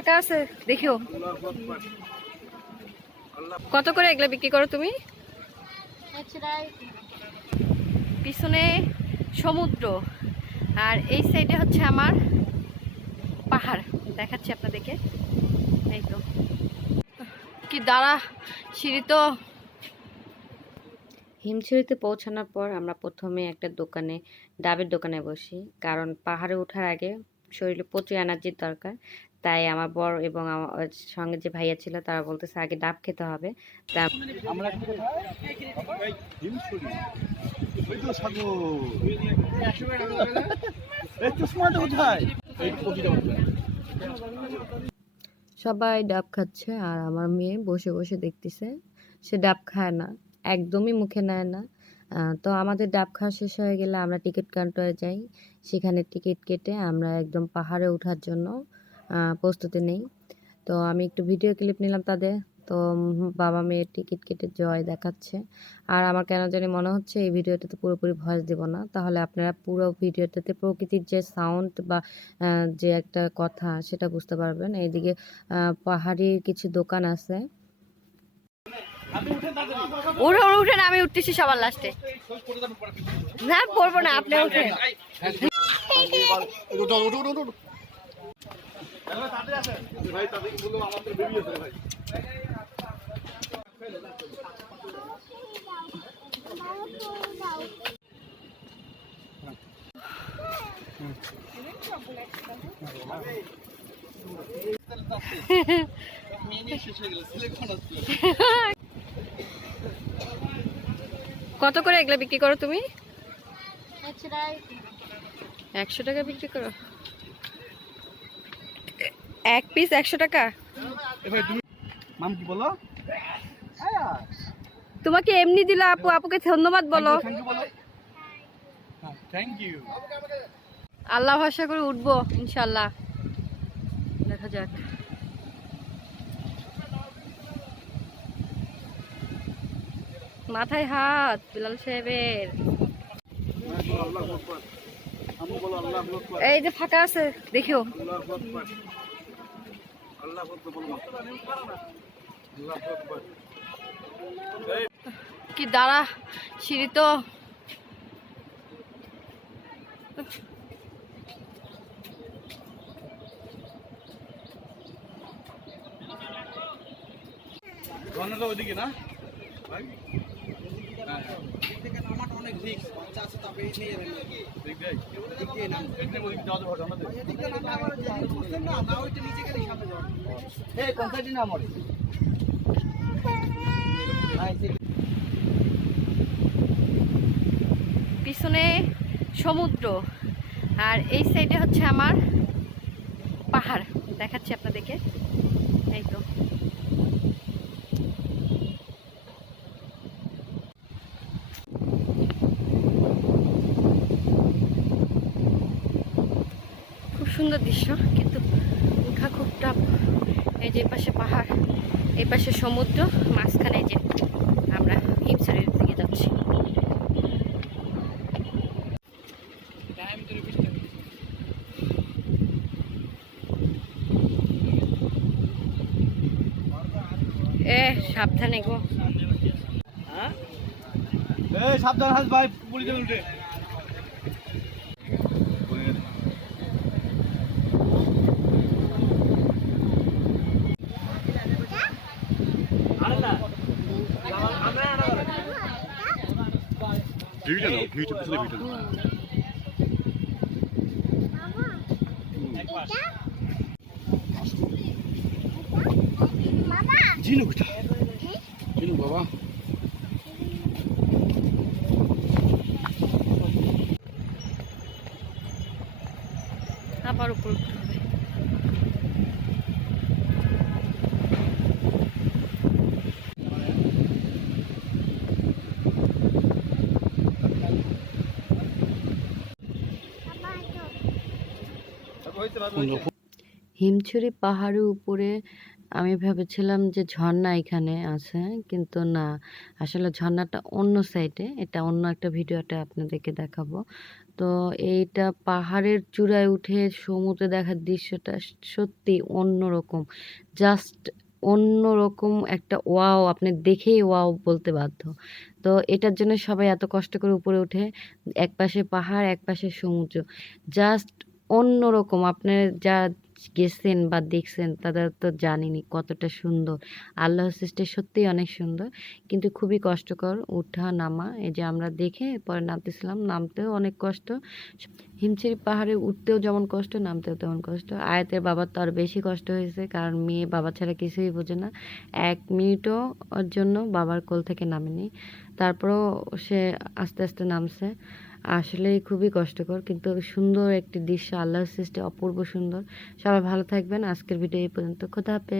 ফাঁকা আছে দেখিও। কত করে এগুলা বিক্রি করো তুমি? পিছনে সমুদ্র আর এই সাইডে হচ্ছে আমার পাহাড়, দেখাচ্ছি আপনাদেরকে। এই তো কি দাঁড়া সিঁড়ি তো। হিমছড়িতে পৌঁছানোর পর আমরা প্রথমে একটা দোকানে, ডাবের দোকানে বসি, কারণ পাহাড়ে ওঠার আগে শরীরে প্রচুর এনার্জির দরকার। তাই আমার বর এবং আমার সঙ্গে যে ভাইয়া ছিল তারা বলতেছে আগে ডাব খেতে হবে। তা সবাই ডাব খাচ্ছে আর আমার মেয়ে বসে বসে দেখতেছে। সে ডাব খায় না, একদমই মুখে নেয় না। তো আমাদের ডাব খাওয়া শেষ হয়ে গেলে আমরা টিকিট কাউন্টারে যাই, সেখানে টিকিট কেটে আমরা একদম পাহাড়ে ওঠার জন্য প্রস্তুতি নেই। তো আমি একটু ভিডিও ক্লিপ নিলাম তাদের। তো বাবা মেয়ের টিকিট কেটে জয় দেখাচ্ছে। আর আমার কেন জানি মনে হচ্ছে এই ভিডিওটাতে পুরোপুরি ভয়েস দেব না, তাহলে আপনারা পুরো ভিডিওটাতে প্রকৃতির যে সাউন্ড বা যে একটা কথা সেটা বুঝতে পারবেন। এইদিকে পাহাড়ি কিছু দোকান আছে। উঠেন, আমি উঠতেছি সবার লাস্টে। না পড়বো না, আপনি উঠেন। কত করে এগুলা বিক্রি করো তুমি? 100 টাকা বিক্রি করো? এক পিস 100 টাকা? তোমাকে এমনি দিলা আপু, আপুকে ধন্যবাদ বলো। আল্লাহ ভরসা করে উঠবো ইনশাল্লাহ, দেখা যাক। মাথায় হাত বিলাল সাহেবের। এই যে ফাঁকা আছে দেখিও। কি দাঁড়া সিঁড়ি তো। ওইদিকে না পিছনে সমুদ্র আর এই সাইডে হচ্ছে আমার পাহাড়, দেখাচ্ছি আপনাদেরকে। এই তো খুব সুন্দর দৃশ্য, কিন্তু উঠা খুব টাফ। এই যে পাশে পাহাড়, এই পাশে সমুদ্র, মাঝখানে যে আমরা হিমছড়ির দিকে যাচ্ছি। সাবধানে গো। সাবধান হাস ভাই, পুলিশে উঠে। ভিউটা নাও, ভিউটা পিছনে ভিউটা নাও। ঝিনুক এটা, ঝিনুক বাবা। আবার উপর উঠতে হবে। হিমছড়ি পাহাড়ের উপরে আমি ভেবেছিলাম যে ঝর্ণা এখানে আছে, কিন্তু না, আসলে ঝর্ণাটা অন্য সাইডে। এটা অন্য একটা ভিডিওতে আপনাদেরকে দেখাবো। তো এইটা পাহাড়ের চূড়ায় উঠে সমুদ্রে দেখার দৃশ্যটা সত্যি অন্যরকম। জাস্ট অন্যরকম একটা ওয়াও! আপনি দেখেই ওয়াও বলতে বাধ্য। তো এটার জন্য সবাই এত কষ্ট করে উপরে উঠে। একপাশে পাহাড়, একপাশে সমুদ্র। জাস্ট অন্যরকম। আপনারা যারা গেছেন বা দেখছেন তারা তো জানেনই কতটা সুন্দর। আল্লাহর সৃষ্টি সত্যিই অনেক সুন্দর। কিন্তু খুবই কষ্টকর উঠা নামা। এই যে আমরা দেখে পরে নামতেছিলাম, নামতেও অনেক কষ্ট। হিমছড়ি পাহাড়ে উঠতেও যেমন কষ্ট, নামতেও তেমন কষ্ট। আয়াতের বাবার তো আর বেশি কষ্ট হয়েছে, কারণ মেয়ে বাবা ছাড়া কিছুই বোঝে না। ১ মিনিটও ওর জন্য বাবার কোল থেকে নামেনি। তারপরেও সে আস্তে, আস্তে নামছে। আসলেই খুবই কষ্টকর, কিন্তু সুন্দর একটি দৃশ্য, আল্লাহর সৃষ্টি অপূর্ব সুন্দর। সবাই ভালো থাকবেন। আজকের ভিডিও এই পর্যন্ত। খোদা হাফেজ।